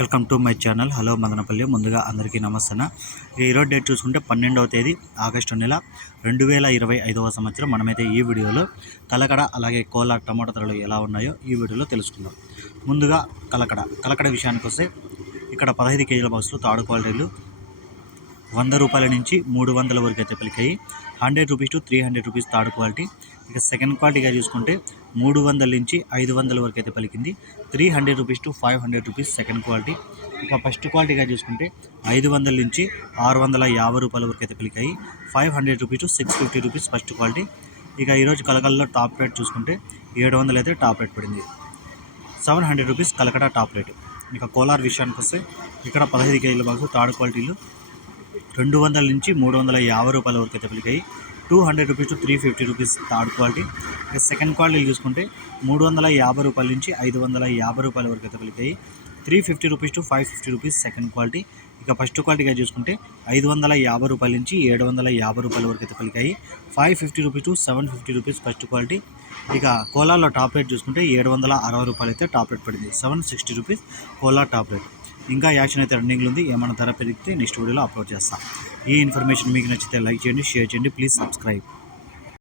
Welcome to my channel. Hello Madanapalli. ముందుగా అందరికీ నమస్తే ఈరోజు డేట్ చూసుకుంటే పన్నెండవ తేదీ ఆగస్టు నెల రెండు వేల ఇరవై ఐదవ సంవత్సరం. మనమైతే ఈ వీడియోలో కలకడ అలాగే కోలార్ టమాటా ధరలు ఎలా ఉన్నాయో ఈ వీడియోలో తెలుసుకుందాం. ముందుగా కలకడ. కలకడ విషయానికి వస్తే ఇక్కడ పదహైదు కేజీల బాక్సులు తాడు క్వాలిటీలు వంద రూపాయల నుంచి మూడు వందల వరకు అయితే పలికాయి. Hundred rupees to three hundred rupees third quality. ఇక సెకండ్ క్వాలిటీగా చూసుకుంటే మూడు వందల నుంచి ఐదు వందల వరకు అయితే పలికింది. Three hundred rupees to five hundred rupees second quality. ఇక ఫస్ట్ క్వాలిటీగా చూసుకుంటే ఐదు వందల నుంచి ఆరు వందల యాభై రూపాయల వరకు అయితే పలికాయి. Five hundred rupees to six fifty rupees first quality. ఇక ఈరోజు కలకల్లో టాప్ రేట్ చూసుకుంటే ఏడు వందలు అయితే టాప్ రేట్ పడింది. Seven hundred rupees Kalakada top rate. ఇక కోలార్ విషయానికి వస్తే ఇక్కడ పదహైదు కేజీల బాక్స్ థర్డ్ క్వాలిటీలు. రెండు వందల నుంచి మూడు వందల యాభై రూపాయల వరకు అయితే పలికాయి two hundred rupees to three fifty rupees third quality. ఇక సెకండ్ క్వాలిటీ చూసుకుంటే మూడు వందల యాభై రూపాయల నుంచి ఐదు వందల యాభై రూపాయల వరకు అయితే పెరిగాయి. Three fifty rupees to five fifty rupees second quality. ఇక ఫస్ట్ క్వాలిటీగా చూసుకుంటే ఐదు వందల యాభై రూపాయల నుంచి ఏడు వందల యాభై రూపాయల వరకు అయితే పలికాయి five fifty rupees to seven fifty rupees first quality. ఇక కోలాలో టాప్ రేట్ చూసుకుంటే ఏడు వందల అరవై రూపాయలు అయితే టాప్ రేట్ పడింది. Seven sixty rupees Kolar top rate. ఇంకా యాక్షన్ అయితే రన్నింగ్లో ఉంది. ఏమైనా ధర పెరిగితే నెక్స్ట్ వీడియోలో అప్లోడ్ చేస్తాం. ఈ ఇన్ఫర్మేషన్ మీకు నచ్చితే లైక్ చేయండి షేర్ చేయండి. Please subscribe.